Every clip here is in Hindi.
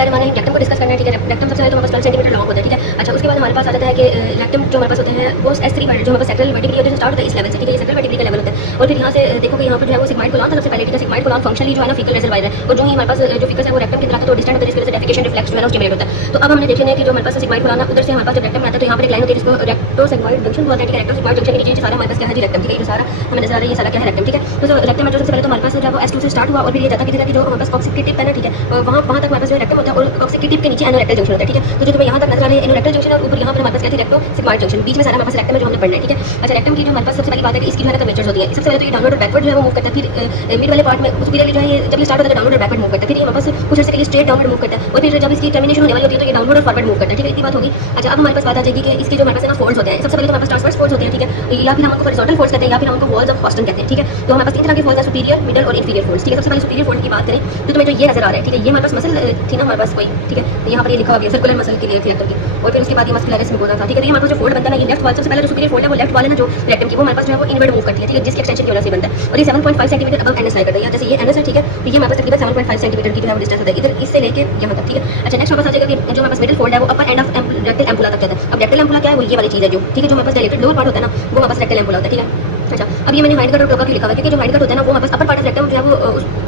हमारे रेक्टम को डिस्कस करना है, ठीक है। रेक्टम सबसे पहले तो हमारे पास 12 सेंटीमीटर लॉन्ग होता है, ठीक है। अच्छा, उसके बाद हमारे पास आ जाता है कि रेक्टम जो हमारे पास होते हैं वो S3 जो हमारे पास सेक्टरल वर्टिब्री होते हैं स्टार्ट होता है इस लेवल से, ठीक है। ये सेक्टरल वर्टिब्री का लेवल होता है और फिर यहाँ से देखो कि यहाँ पर जो है वो सिग्माइड कोलॉन था सबसे पहले, ठीक है। सिग्माइड कोलॉन फंक्शनली जो है ना फीकल रिजर्वायर है और जो ही हमारे पास जो फीकस है वो रेक्टम के अंदर आता है तो डिस्टेंट होता है, जिसकी वजह से डेफिकेशन रिफ्लेक्स जो है ना स्टिमुलेट होता है। तो अब हमने देखे हैं कि जो हमारे पास सिग्माइड कोलॉन है उधर से हमारे पास जब रेक्टम आता है तो यहाँ पर एक लाइन होती है जिसको रेक्टोसिग्माइड जंक्शन बोलते हैं, ठीक है। रेक्टोसिग्माइड जंक्शन के नीचे सारा हमारे पास क्या है जी रेक्टम, ठीक है। ये सारा हमें नजर आ रहा है, ये सारा क्या है रेक्टम, ठीक है। तो रेक्टम में जो सबसे पहले तो हमारे पास जब S2 से स्टार्ट हुआ और फिर ये जाता किधर है कि जो हमारे पास कॉक्सिक की टिप है ना, ठीक है। वहाँ तक हमारे पास जो रेक्टम होता है और कॉक्सिक की टिप के नीचे एनोरेक्टल जंक्शन होता है, ठीक है। तो जो तुम्हें यहाँ तक नजर आ रही है एनोरेक्टल जंक्शन और ऊपर यहाँ पर हमारे पास क्या थी रेक्टोसिग्माइड जंक्शन, बीच में सारा हमारे पास रेक्टम है जो हमने पढ़ना है, ठीक है। अच्छा, रेक्टम की जो हमारे पास सबसे पहली बात है कि इसकी जो है कर्वेचर्स होती है। सबसे पहले तो ये डाउनवर्ड और बैकवर्ड जो है वो मूव करता है, फिर मिड वाले पार्ट में उस पीरियड जो है जब ये स्टार्ट होता है डाउनवर्ड और बैकवर्ड मूव करता है, फिर ये हमारे पास कुछ अर्से के लिए स्ट्रेट डाउनवर्ड मूव करता है और फिर जब इसकी टर्मिनेशन होने वाली होती है तो ये डाउनवर्ड और फॉरवर्ड मूव करता है, ठीक है। इतनी बात होगी। अच्छा, अब हमारे पास बात आ जाएगी कि इसके जो हमारे पास फोल्ड्स होते हैं। सबसे पहले तो हमारे पास ट्रांसवर्स फोल्ड्स होते हैं, ठीक है, या फिर हम उनको हॉरिजॉन्टल फोल्ड्स कहते हैं या फिर हम उनको वॉल्स ऑफ हॉस्टन कहते हैं, ठीक है। तो हमारे पास तीन तरह के फोल्ड्स हैं, सुपीरियर, मिडल और इंफीरियर फोल्ड्स, ठीक है। सबसे पहले सुपीरियर फोल्ड की बात करें तो तुम्हें जो ये नजर आ रहा है, ठीक है, ये हमारे पास मसल थी ना हमारे पास कोई, ठीक है। तो यहाँ पर ये लिखा हुआ है सर्कुलर मसल के लिए थी रेक्टम की और फिर उसके बाद ये मस्कुलरिस में बोला था, ठीक है। तो ये हमारे पास जो फोल्ड बनता है ना, ये लेफ्ट वाल सबसे पहले जो सुपीरियर फोल्ड है वो लेफ्ट वाल है ना जो रेक्टम की, वो हमारे पास जो है वो इनवर्ड मूव करती है, ठीक है, जिसकी एक्सटेंशन की वजह से बनता है और ये 7.5 सेंटीमीटर अब एनएस लाई करता है। जैसे ये एनएस है, ठीक है, तो ये हमारे पास तकरीबन 7.5 सेंटीमीटर की जो है वो डिस्टेंस होता है इधर इससे लेके यहाँ तक, ठीक है। अच्छा, नेक्स्ट हमारे पास आ जाएगा कि जो हमारे पास मिडिल फोल्ड है वो अपर एंड ऑफ रेक्टल एम्पुला तक जाता है। अब रेक्टल एम्पुला क्या है, वो ये वाली चीज़ है जो, ठीक है, जो हमारे पास डायलेटेड लोअर पार्ट होता है ना वो हमारे पास रेक्टल एम्पुला होता है, ठीक है। अच्छा, अब ये मैंने हाइड कट और क्लोका लिखा हुआ है क्योंकि जो हाइड कट होता है ना वो हमारे पास अपर पार्ट ऑफ रेक्टम जो है वो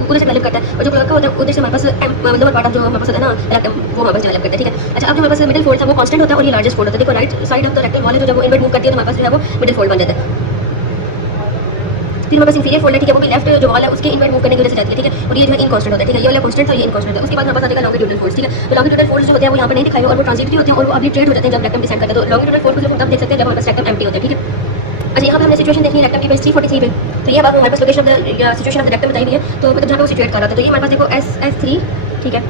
उधर से डेवलप करता है और जो क्लोका होता है उधर से हमारे पास लोअर पार्ट ऑफ जो हमारे पास होता है ना रेक्टम वो हमारे पास डेवलप करता है, ठीक है। अच्छा, अब जो हमारे पास मिडिल फोल्ड है वो कांस्टेंट होता है और ये लार्जेस्ट फोल्ड होता है। देखो right side of the rectal wall है जो जब वो इनवर्ट मूव करती है तो हमारे पास जो है वो मिडिल फोल्ड बन जाता है। फिर हमारे पास इंफीरियर फोल्ड है, ठीक है, वो भी लेफ्ट जो वॉल है उसके इनवर्ट मूव करने की वजह से जाती है, ठीक है। और ये जो है इनकांस्टेंट होता है, ठीक है, ये वाला कांस्टेंट था, ये इनकांस्टेंट है। उसके बाद हमारे पास आ जाएगा लॉन्गिट्यूडनल फोल्ड्स, ठीक है। तो लॉन्गिट्यूडनल फोल्ड्स जो होते हैं वो यहाँ पर नहीं दिखाए और वो ट्रांजिटिव होते हैं और वो आर्बिट्रेट हो जाते हैं जब रेक्टम डिसेंड करता है। तो लॉन्गिट्यूडनल फोल्ड को हम तब देख सकते हैं जब हमारे पास रेक्टम एम्प्टी होता है, ठीक है। अच्छा, यहाँ पे हमने सिचुएशन देखी है रेक्टम की पेज 343 पे, तो ये बात हमारे पास location of the situation of the rectum बताई हुई है, तो मतलब जहाँ पे वो सिचुएट कर रहा था। तो ये हमारे पास देखो S3, ठीक है,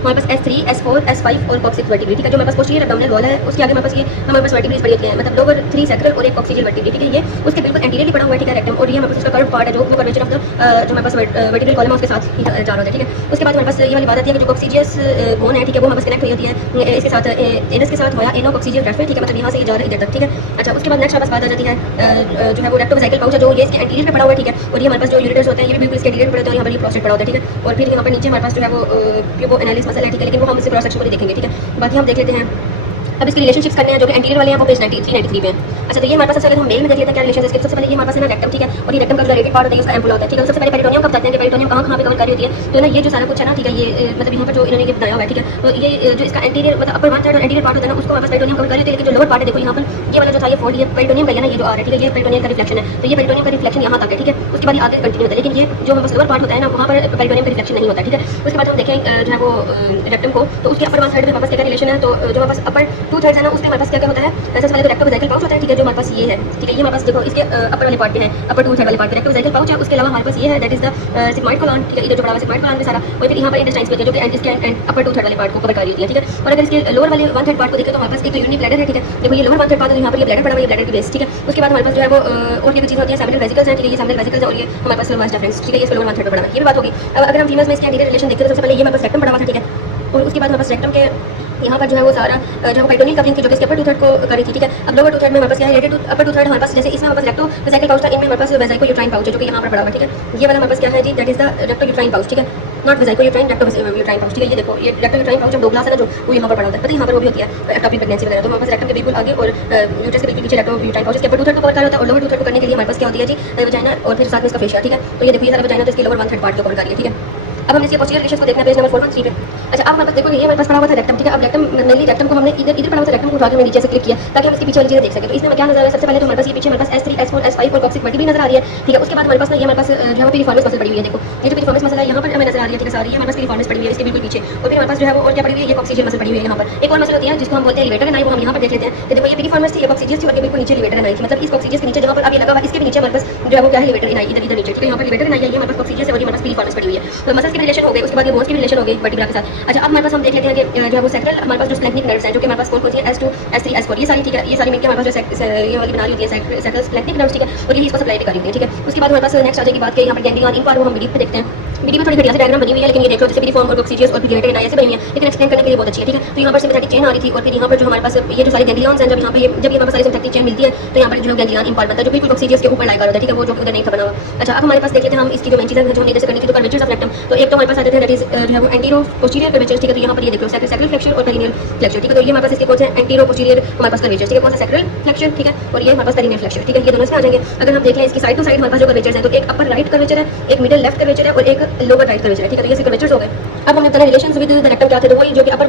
हमारे पास S3, S4, S5 और कॉक्सिक वर्टिब्री, ठीक है। जो हमारे पास पोस्टीरियर एब्डोमिनल वॉल है उसके आगे हमारे पास ये हमारे पास वर्टिब्रीज पड़ी होती हैं, मतलब लोअर 3 सैक्रल और एक कॉक्सियल वर्टिब्री, ठीक है। ये उसके बिल्कुल एंटीरियरली पड़ा हुआ है, ठीक है, रेक्टम। और ये हमारे पास उसका कर्व पार्ट है जो कर्वेचर ऑफ द जो हमारे पास वर्टिब्रल कॉलम उसके साथ ही जा रहा होता है, ठीक है। उसके बाद हमारे पास ये वाली बात आती है कि जो कॉक्सिजियस बोन है, ठीक है, वो हमारे पास कनेक्ट हुई होती है इसके साथ एनस के साथ होया एनो कॉक्सिजियल ग्राफ, ठीक है, मतलब यहाँ से ये जा रहा है इधर तक, ठीक है। अच्छा, उसके बाद नेक्स्ट हमारे पास बात आ जाती है जो है वो रेक्टोवेसिकल पाउच है जो ये इसके एंटीरियर पे पड़ा हुआ है, ठीक है। और ये हमारे पास जो यूरेटर्स होते हैं ये भी बिल्कुल इसके एंटीरियर पे पड़े होते हैं और यहाँ पर ये प्रोस्टेट पड़ा होता है, ठीक है। और फिर यहाँ पर नीचे हमारे पास जो है वो प्यूबो एनालिस मसल है, ठीक है, लेकिन वो हम क्रॉस सेक्शन को नहीं देखेंगे, ठीक है। बाकी हम देख लेते हैं अब इसकी रिलेशनशिप्स करने हैं जो कि एंटीरियर वाले हैं वो पेज 93 पे हैं। अच्छा, तो ये हमारे पास सबसे पहले हम मेल में देख लेते हैं क्या रिलेशन है इसके। सबसे पहले ये हमारे पास है ना रेक्टम, ठीक है, और ये रेक्टम का जो रेडियल पार्ट होता है उसका एम्पुला होता है, ठीक है। सबसे पहले पेरिटोनियम कब बताते हैं कि पेरिटोनियम कहाँ पे कवर कर रही होती है, तो ना ये जो सारा कुछ है ना, ठीक है, ये मतलब यहाँ पर जो इन्होंने ये बताया हुआ है, ठीक है। तो ये जो इसका एंटीरियर मतलब अपर वन साइड और एंटीरियर पार्ट होता है ना उसको हमारे पास पेरिटोनियम कवर कर रही होती है, लेकिन जो लोअर पार्ट है देखो यहाँ पर ये वाला जो था ये फोल्ड ये पेरिटोनियम का है ना, ये जो आ रहा है, ठीक है, ये पेरिटोनियम का रिफ्लेक्शन है। तो ये पेरिटोनियम का रिफ्लेक्शन यहाँ तक है, ठीक है। उसके बाद आगे कंटिन्यू होता है, लेकिन ये जो हमारे पास लोअर पार्ट होता है ना वहाँ पर पेरिटोनियम का रिफ्लेक्शन नहीं होता, ठीक है। उसके बाद हम देखें जो है वो रेक्टम को, तो उसके अपर वन साइड में हमारे पास क्या रिलेशन है, तो जो हमारे पास अपर 2 थर्ड्स है ना उसमें हमारे पास क्या होता है। सबसे पहले तो रेक्टोवेसिकल पाउच होता है, ठीक है, जो हमारे पास ये है, ठीक है। ये हमारे पास देखो इसके अपर वाले पार्ट पे है, अपर 2 थर्ड वाले पार्ट पे रेक्टोवेसिकल पाउच है। उसके अलावा हमारे पास ये है that is the sigmoid colon, ठीक है, इधर जो बड़ा हुआ सिग्माइड कोलॉन में सारा, और फिर यहाँ पर इंटेस्टाइन्स होती है जो कि इसके अपर 2 थर्ड वाले पार्ट को कवर कर रही होती है, ठीक है। और अगर इसके लोअर वाले 1 थर्ड पार्ट को देखें तो हमारे पास एक तो यूरिनरी ब्लैडर है, ठीक है। देखो ये लोअर 1 थर्ड पार्ट है, यहाँ पर ये ब्लैडर पड़ा हुआ है, ब्लैडर की बेस, ठीक है। उसके बाद हमारे पास जो है वो और ये चीज़ होती है सेमिनल वेसिकल्स हैं, ठीक है, ये सेमिनल वेसिकल्स है और ये हमारे पास वास्ट डिफरेंस, ठीक है, ये लोअर 1 थर्ड पड़ा है, ये भी बात होगी। अब अगर हम फीमेल्स में इसके एंटीरियर रिलेशन देखते हैं तो सबसे पहले ये हमारे पास रेक्टम पड़ा हुआ था, ठीक है, और उसके बाद हमारे पास रेक्टम के यहाँ पर जो है वो सारा जो पेरिटोनियल कवरिंग थी जो कि इसके अपर 2 थर्ड को करी थी, ठीक है। अब लोअर 2 थर्ड में हमारे पास क्या है रिलेटेड अपर 2 थर्ड हमारे पास जैसे इसमें हमारे पास रेक्टोवेसिकल पाउच था, इनमें हमारे पास वेसिको यूट्राइन पाउच है जो कि यहाँ पर पड़ा हुआ है, ठीक है। ये वाला हमारे पास क्या है जी that is the recto uterine pouch, ठीक है, not vesico uterine, recto uterine pouch, ठीक है। ये देखो ये रेक्टो यूट्राइन पाउच जब 2 ग्लास है ना जो वो यहाँ पर पड़ा होता है, पता है यहाँ पर वो भी होती है एक्टोपिक प्रेगनेंसी वगैरह। तो हमारे पास रेक्टम के बिल्कुल आगे और यूट्रस के बिल्कुल पीछे रेक्टो यूट्राइन पाउच इसके अपर 2 थर्ड को कवर कर होता है और लोअर 2 थर्ड को करने के लिए हमारे पास क्या होती है जी वजाइना और फिर साथ में इसका फेशिया, ठीक है। तो ये देखो ये सारा वजाइना तो इसके लोअर 1 थर्ड पार्ट को कवर कर रही है, ठीक है। अब हम इसके पोस्टीरियर रिलेशंस को देखना है पेज नंबर 413 पे। अच्छा, अब हमारे पास देखो ये हमारे पास पड़ा हुआ था रेक्टम, ठीक है। अब रेक्टम मेनली रेक्टम को हमने इधर पड़ा हुआ था रेक्टम को उठा के नीचे से क्लिक किया ताकि हम इसके पीछे वाली चीज़ें देख सकें। तो इसमें क्या नजर आ रहा है, सबसे पहले तो हमारे पास ये पीछे हमारे पास S3, S4, S5 और कॉक्सिक वर्टिब्री नजर आ रही है, ठीक है। उसके बाद हमारे पास ना ये हमारे पास जो है पिरिफॉर्मिस मसल पड़ी हुई है, देखो ये जो पिरिफॉर्मिस मसल है यहाँ पर हमें नजर आ रही है, ठीक है, सारी हमारे पास पिरिफॉर्मिस पड़ी हुई है इसके बिल्कुल पीछे। और फिर हमारे पास जो है वो और क्या पड़ी हुई है, ये कॉक्सिजियल मसल पड़ी हुई है यहाँ पर। एक और मसल होती है जिसको हम बोलते हैं लिवेटर नाई, वो हम यहाँ पर देख लेते हैं। देखो ये पिरिफॉर्मिस थी, ये कॉक्सिजियस थी और ये बिल्कुल नीचे लिवेटर नाई थी, मतलब इस कॉक्सिजियस के नीचे जहाँ पर अब ये लगा हुआ इसके भी नीचे हमारे पास जो है वो क्या है लिवेटर नाई, इधर नीचे, ठीक है। यहाँ पर लिवेटर नाई है, ये हमारे पास कॉक्सिजियस है और ये हमारे पास पिरिफॉर्मिस पड़ी हुई है। तो मसल्स की रिलेशन हो गई, उसके बाद ये बोन्स की रिलेशन हो गई वर्टिब्रा के साथ। अच्छा, अब हमारे पास हम देख लेते हैं कि जो है वो सेक्टरल हमारे पास जो स्प्लैंक्निक नर्व्स हैं जो कि हमारे पास कौन सी है S2, S3, S4 ये सारी, ठीक है, ये सारी मिलकर हमारे पास जो ये वाली बना रही होती है सेक्टरल स्प्लैंक्निक नर्व्स, ठीक है, और यही इसको सप्लाई भी कर रही होती है, ठीक है। उसके बाद हमारे पास नेक्स्ट आ जाएगी बात कि यहाँ पर गैंग्लियन इन पार्ट वो हम डीप पे देखते हैं। वीडियो में थोड़ी घटिया से डायग्राम बनी हुई है, लेकिन ये देख लो जैसे पीरिफॉर्म और कोक्सीजियस और पिग्मेंटेड एनाई ऐसे बनी है, लेकिन एक्सप्लेन करने के लिए बहुत अच्छी है, ठीक है। तो यहाँ पर सिम्पैथेटिक चेन आ रही थी और फिर यहाँ पर जो हमारे पास ये जो सारे गैंग्लियंस हैं, जब यहाँ पे हमारे पास सारी सिम्पैथेटिक चेन मिलती है तो यहाँ पर जो गैंग्लियन इम्पॉर्ट बनता है, जो बिल्कुल कोक्सीजियस के ऊपर लाई कर होता है, ठीक है, वो जो उधर नहीं था बना हुआ। अच्छा, अब हमारे पास देख लेते हैं हम इसकी जो मेन चीज़ है जो हमने जैसे करनी थी, तो कर्वेचर्स ऑफ रेक्टम। तो एक तो हमारे पास आते थे दैट इज जो है वो एंटीरो पोस्टीरियर कर्वेचर्स, ठीक है। तो यहाँ पर ये देख लो सैक्रल फ्लेक्चर और पेरिनियल फ्लेक्चर, ठीक है। तो ये हमारे पास इसके कौन से एंटीरो पोस्टीरियर हमारे पास कर्वेचर्स, ठीक है, कौन सा सैक्रल फ्लेक्चर, ठीक है, और ये हमारे पास पेरिनियल फ्लेक्चर, ठीक है। ये दोनों से आ जाएंगे। अगर हम देख लें इसकी साइड टू साइड हमारे पास जो कर्वेचर्स हैं, तो एक अपर राइट कर्वेचर है, एक मिडिल लेफ्ट कर्वेचर है और एक लोअर राइट कर्वेचर है, ठीक है। तो ये कर्वेचर्स हो गए। अब हमने बताया रिलेशंस विद द रेक्टम क्या थे, तो वही जो कि अपर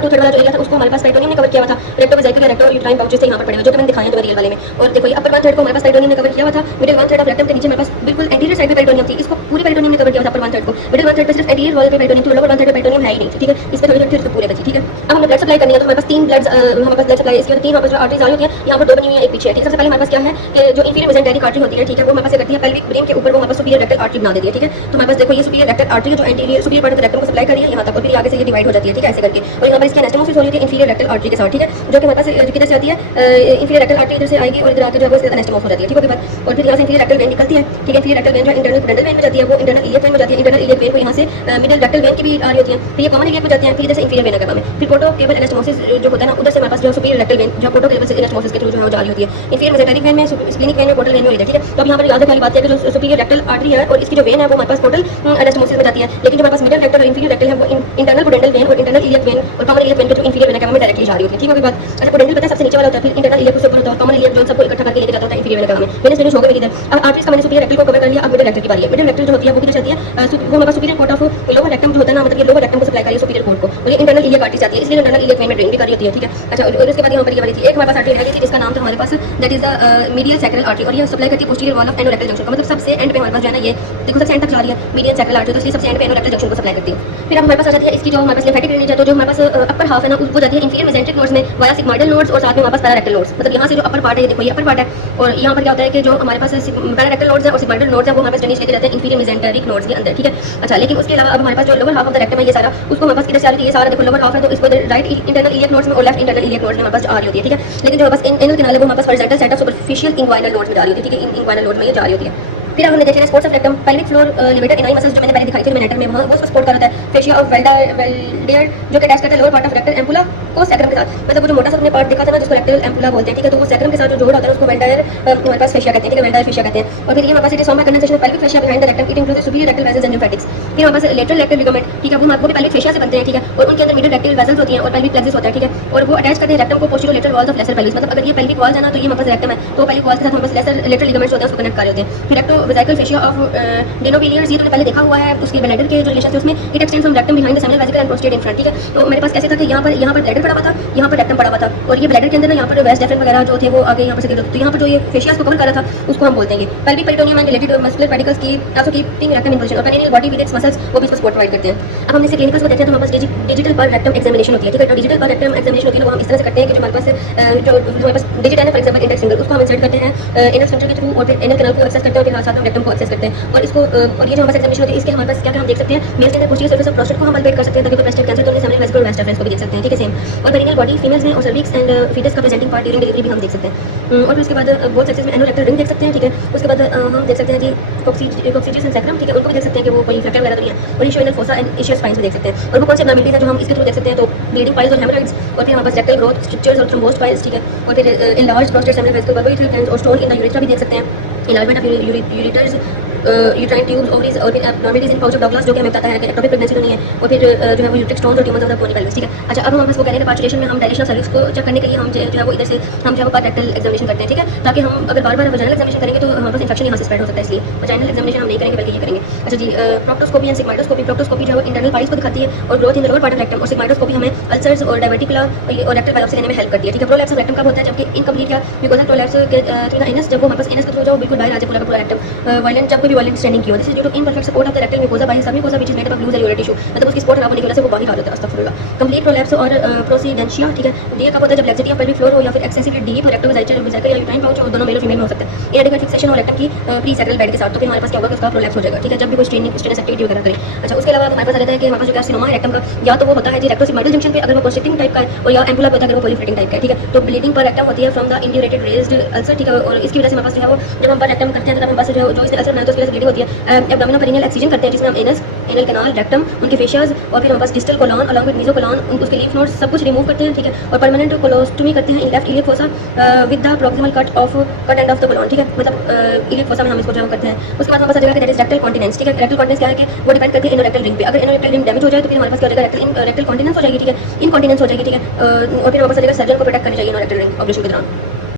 टू थर्ड वाला जो एरिया था उसको हमारे पास पेरिटोनियम ने कवर किया हुआ था। रेक्टो वेसिकल या रेक्टो यूट्राइन पाउचेस थे यहाँ पर पड़े हुए जो कि मैंने दिखाया था रियल वाले में। और देखो ये अपर वन थर्ड को हमारे पास पेरिटोनियम ने कवर किया हुआ था। Middle one third of rectum के नीचे हमारे पास बिल्कुल एंटीरियर साइड पे पेरिटोनियम थी, इसको पूरे पेरिटोनियम ने कवर किया था अपर वन थर्ड को। मिडिल वन थर्ड पे सिर्फ एंटीरियर वॉल पे पेरिटोनियम थी, लोअर वन थर्ड पे पेरिटोनियम है ही नहीं, ठीक है। इस पे थोड़ी थोड़ी पूरे बची, ठीक है। अब हमें ब्लड सप्लाई करनी है, तो हमारे पास तीन ब्लड हमारे पास ब्लड सप्लाई इसके तीन हमारे पास आर्टरीज आ रही है, यहाँ पर दो बनी हुई है एक पीछे, ठीक है। सबसे पहले हमारे पास क्या है कि जो इंफीरियर मेसेंटेरिक आर्टरी होती है, ठीक है, वो हमारे पास करती है पेल्विक ब्रेन के ऊपर, वो हमारे पास सुपीरियर रेक्टल आर्टरी बना देती है, ठीक है। तो हमारे पास देखो ये सुपीरियर रेक्टल आर्टरी जो anterior superior part of rectum को सप्लाई कर रही है यहाँ तक, और फिर आगे से ये डिवाइड हो जाती है, ठीक है, ऐसे करके। और यहाँ पर इसकी एनास्टोमोसिस हो रही है इंफीरियर रेक्टल आर्टरी के साथ, ठीक है, जो कि हमारे पास किधर से आती है, इंफीरियर रेक्टल आर्टरी इधर से आएगी और इधर आके जो है इसके एनास्टोमोसिस हो जाती है, ठीक है। और फिर यहाँ से इंफीरियर रेक्टल वेन निकलती है, ठीक है। इंफीरियर रेक्टल वेन जो इंटरनल पेडेंटल वेन में जाती है, वो इंटरनल इलियक वेन में जाती है। इंटरनल इलियक वेन को यहाँ से मिडिल रेक्टल वेन की भी आ रही होती है, फिर ये कॉमन इलियक में जाती है, फिर इधर से इंफीरियर वेन आकर में फिर पोर्टो केबल एनास्टोमोसिस जो होता है ना, उधर से हमारे पास जो सुपीरियर रेक्टल वेन जो पोर्टो केबल से एनास्टोमोसिस के थ्रू जो है जा रही होती है। इंफीरियर मेसेंटेरिक वेन में, स्प्लेनिक वेन में, पोर्टल वेन में, ठीक है। तो अब यहाँ पर याद रखने वाली बात है कि जो सुपीरियर रेक्टल आर्टरी है और इसकी जो वेन है वो हमारे पास पोर्टल एनास्टोमोसिस में जाती है, लेकिन जो हमारे पास मिडिल रेक्टल और इंफीरियर रेक्टल है वो इंटरनल पोडेंटल वेन और इंटरनल इलियक वेन और कॉमन इलियक वेन के जो इंफीरियर वेन है में डायरेक्टली जा रही होती है, ठीक है। बात अच्छा, पोडेंटल पता है सबसे नीचे वाला होता है, फिर इंटरनल इलियक उससे ऊपर होता है, कॉमन इलियक जो सबको इकट्ठा करके लेके जाता है इंफीरियर वेन में। मैंने फिनिश हो गई इधर। अब आर्टरीज का मैंने सुपीरियर रेक्टल को कवर कर लिया, अब मिडिल रेक्टल की बारी है। मिडिल रेक्टल जो होती है वो किधर जाती है, वो हमारे पास superior court of lower rectum जो होता है ना, मतलब ये लोअर रेक्टम को सप्लाई कर रही है सुपीरियर कोर्ट को, और ये इंटरनल इलियक आर्टरी जाती है, इसलिए इंटरनल इलियक वेन में ड्रेन भी कर रही होती है, ठीक है। अच्छा, और इसके बाद यहाँ पर ये वाली थी एक हमारे पास आर्टरी रह गई थी जिसका नाम था हमारे पास that is the medial sacral artery, और ये सप्लाई करती है posterior wall of anorectal junction का, मतलब सबसे एंड पे हमारे पास जो है ना, ये देखो सबसे एंड तक जा रही है मीडियल सैक्रल आर्टरी, तो इसलिए सबसे एंड पे एनोरेक्टल जंक्शन को सप्लाई करती है। फिर अब हमारे पास आ जाती है इसकी जो हमारे पास लिम्फेटिक ड्रेनेज है, तो जो हमारे पास अपर हाफ है ना वो जाती है इंफीरियर मेसेंट्रिक नोड्स में वाया सिग्मोइडल नोड्स और साथ में हमारे पास पैरारेक्टल नोड्स, मतलब यहाँ से जो अपर पार्ट है, ये देखो ये अपर पार्ट है, और यहाँ पर क्या होता है कि जो हमारे पास पैरारेक्टल नोड्स है और सिग्मोइडल नोड्स है वो हमारे पास ड्रेनेज लेके जाते हैं इंफीरियर मेसेंटेरिक नोड्स के अंदर, ठीक है। अच्छा, लेकिन उसके अलावा अब हमारे पास जो lower half of the rectum है ये सारा, उसको हमारे पास किधर से आ रही है, ये सारा देखो लोअर हाफ है, तो इसको राइट इंटरनल इलियक नोड्स में और लेफ्ट इंटरनल इलियक नोड्स में हमारे पास आ रही होती है, ठीक है। लेकिन जो हमारे पास एनल कैनाल है वो हमारे पास horizontal set of superficial inguinal nodes में जा रही होती है, ठीक है, इंग्वाइनल नोड में ये जा रही होती है। फिर हमने देखा sports of rectum, pelvic floor levator Inai muscles जो मैंने पहले दिखाई थी मैनेटर में, वहाँ वो सपोर्ट कर रहा है। फेशिया ऑफ वेल्डियर जो कि अटैच करता है lower part of rectal ampulla को सैक्रम के साथ, मतलब वो जो मोटा सा अपने पार्ट दिखा था ना जिसको रेक्टल एम्पुला बोलते हैं, ठीक है। तो वो सैक्रम के साथ जो जोड़ होता है उसको वेल्डायर हमारे पास फेशिया कहते हैं, ठीक है, वेल्डायर फेशिया कहते हैं। और फिर ये हमारे पास it is form by condensation of pelvic fascia behind the rectum, it includes superior rectal vessels and lymphatics. फिर हमारे पास लेटरल रेक्टल लिगामेंट, ठीक है, वो भी पेल्विक फेशिया से बनते हैं, ठीक है, और उनके अंदर मिडिल रेक्टल वेसल्स होती हैं और पेल्विक प्लेक्सस होता है, ठीक है, और वो अटैच करते हैं रेक्टम को posterior lateral walls of lesser pelvis, मतलब अगर ये पेल्विक वॉल्स है ना तो ये हमारे पास रेक्टम है, तो पेल्विक वॉल्स के साथ हमारे पास लेसर लेटरल लिगामेंट्स होते हैं उसको कनेक्ट कर रहे होते हैं। फिर रेक्टो वेसिकल फेशिया ऑफ डेनोविलियर्स, ये तुमने पहले देखा हुआ है, उसकी ब्लैडर के जो रिलेशन थे उसमें it extends from rectum behind the seminal vesicle and prostate in front, ठीक है। तो मेरे पास कैसे था कि यहाँ पर ब्लैडर पड़ा हुआ था, यहाँ पर रेक्टम पड़ा हुआ था, और ये ब्लैडर के अंदर ना यहाँ पर वेस्ट डेफरेंट वगैरह जो थे वो आगे यहाँ पर से, तो यहाँ पर जो ये फेशियास को कवर कर रहा था उसको हम बोलते हैं pelvic peritoneum and related muscular pedicles की also keeping rectum in position, और perineal body with its muscles वो भी इसको सपोर्ट प्रोवाइड करते हैं। अब हमने इसे क्लिनिकल्स को देखते हैं, तो हमारे पास डिजिटल पर रेक्टम एग्जामिनेशन होती है, ठीक है। तो डिजिटल पर रेक्टम एग्जामिनेशन होती है, वो हम इस तरह से करते हैं कि जो हमारे पास जो हमारे पास डिजिट है फॉर एग्जांपल इंडेक्स फिंगर, उसको हम इंसर्ट करते हैं एनल स्फिंक्टर के थ्रू और फिर एनल कैनाल को एक्सेस करते हैं और फिर साथ में रेक्टम को एक्सेस करते हैं, और इसको और ये जो हमारे एग्जामिनेशन होती है इसके हमारे पास क्या हम देख सकते हैं, मेल्स के अंदर पोस्टीरियर सर्फेस ऑफ प्रोस्टेट को हम एलिवेट कर सकते हैं ताकि प्रोस्टेट कैंसर तो उन्हें सेमिनल वेसिकल वेस्ट रेफरेंस को भी देख सकते हैं, ठीक है, सेम। और पेरिनियल बॉडी फीमेल्स में और सर्विक्स एंड फीटस का प्रेजेंटिंग पार्ट ड्यूरिंग डिलीवरी भी हम देख सकते हैं। और फिर उसके बाद बोथ सेक्सेस में एनोरेक्टल रिंग देख सकते हैं, ठीक है। उसके बाद हम देख सकते हैं कि कोक्सीजियस एंड सैक्रम, ठीक है, उनको भी देख सकते हैं कि वो कोई फ्रैक्चर वगैरह तो नहीं है, और इशियोइनल फोसा एंड इशियस स्पाइन्स भी देख सकते हैं। और वो कौन से एब्नॉर्मलिटीज है जो हम इसके थ्रू देख सकते हैं, तो ब्लीडिंग पाइल्स और हेमोरॉइड्स, और फिर हमारे पास रेक्टल ग्रोथ स्ट्रक्चर्स और थ्रोम्बोस्ड पाइल्स, ठीक है, और फिर enlarged prostate seminal vesicle bulbourethral glands और स्टोन इन द यूरेथ्रा भी देख सकते हैं, enlargement of ureters, uterine tubes, ovaries, और फिर abnormalities in pouch of Douglas जो कि हमें पता है कि एक्टोपिक प्रेगनेंसी तो नहीं है, और फिर जो है वो यूट्रिक स्टोन्स और tumours of the bony pelvis, ठीक है। अच्छा, अब हम इसको कहने के पार्चुलेशन में हम डायलेशन ऑफ सर्विक्स को चेक करने के लिए हम जो है वो इधर से हम जो है वो पार्ट रेक्टल एग्जामिनेशन करते हैं, ठीक है, ताकि हम अगर बार बार वजाइनल एग्जामिनेशन करेंगे तो हमारे पास इंफेक्शन यहाँ से स्प्रेड हो सकता है, इसलिए वजाइनल एग्जामिनेशन हम नहीं करेंगे बल्कि ये करेंगे। अच्छा जी, प्रोक्टोस्कोपी एंड सिग्माइडोस्कोपी, प्रोक्टोस्कोपी जो है इंटरनल पाइल्स को दिखाती है और growth in the lower part of rectum, और सिग्माइडोस्कोपी हमें अल्सर्स और डायवर्टिकुलर और रेक्टल बायोप्सी लेने में हेल्प करती है, ठीक है। प्रोलैप्स ऑफ रेक्टम कब होता है, जबकि इनकम्प्लीट या mucosa prolapse through the anus, जब वो हमारे पास एनस के थ्रू जो बिल्कुल बाहर आ जाए पूरा का पूरा रेक्टम वायलेंट, जब कोई भी वायलेंट स्टैंडिंग की हो, this is due to imperfect support of the rectal mucosa by submucosa which is made up of loose alveolar tissue, मतलब उसकी सपोर्ट खराब होने की वजह से वो बाहर आ जाता है, अस्तगफिरुल्लाह। कंप्लीट प्रोलैप्स और प्रोसीडेंशिया, ठीक है, ये कब होता है, जब लैक्सिटी ऑफ पेल्विक फ्लोर हो या फिर एक्सेसिवली डीप रेक्टम वेसिकल या यूट्राइन पाउच, और दोनों मेल और फीमेल में हो सकता है। इनएडिक्वेट फिक्सेशन और रेक्टम की प्री सैक्रल बेड के साथ, तो फिर हमारे पास क्या होगा कि उसका प्रोलैप्स हो जाएगा, ठीक है, जब भी कोई स्ट्रेनस एक्टिविटी वगैरह करें। अच्छा, उसके अलावा हमारे पास रहता है कि हमारे पास जो कार्सिनोमा है रेक्टम का, या तो वो होता है जी रेक्टोसिग्मोइडल जंक्शन पे अगर वो प्रोस्टेटिंग टाइप का है, और या एम्पुला पे होता है अगर वो प्रोलिफरेटिंग टाइप का है, ठीक है। तो ब्लीडिंग पर रेक्टम होती है फ्रॉम द इंड्यूरेटेड रेज्ड अल्सर, ठीक है, और इसकी वजह से हमारे पास जो है वो जब हम पर रेक्टम करते हैं तब हमारे पास जो इसने अल्सर बनाया तो उसकी वजह से ब्लीडिंग होती है। एब्डोमिनल पेरिनियल एक्सीजन करते हैं जिसमें हम एनस एनल कैनाल, रेक्टम, उनके फेशियाज और फिर हमारे पास डिस्टल कोलॉन अलॉन्ग विद मेसोकोलॉन, उसके लीफ नोड्स सब कुछ रिमूव करते हैं, ठीक है, और परमानेंट कोलोस्टोमी करते हैं in left iliac fossa with the proximal cut end of the colon, ठीक है, मतलब इलियक फोसा में हम इसको जो करते हैं। उसके बाद हमारे पास आ जाएगा कि दैट इज रेक्टल कॉन्टिनेंस, ठीक है। रेक्टल कॉन्टिनेंस क्या है कि वो डिपेंड करती है इनोरेक्टल रिंग पे। अगर इनोरेक्टल रिंग डैमेज हो जाए तो फिर हमारे पास क्या हो जाएगा, रेक्टल कॉन्टिनेंस हो जाएगी, ठीक है, इनकॉन्टिनेंस हो जाएगी, ठीक है, और फिर हमारे पास आ जाएगा सर्जन को प्रोटेक्ट करनी चाहिए इनोरेक्टल रिंग ऑपरेशन के दौरान।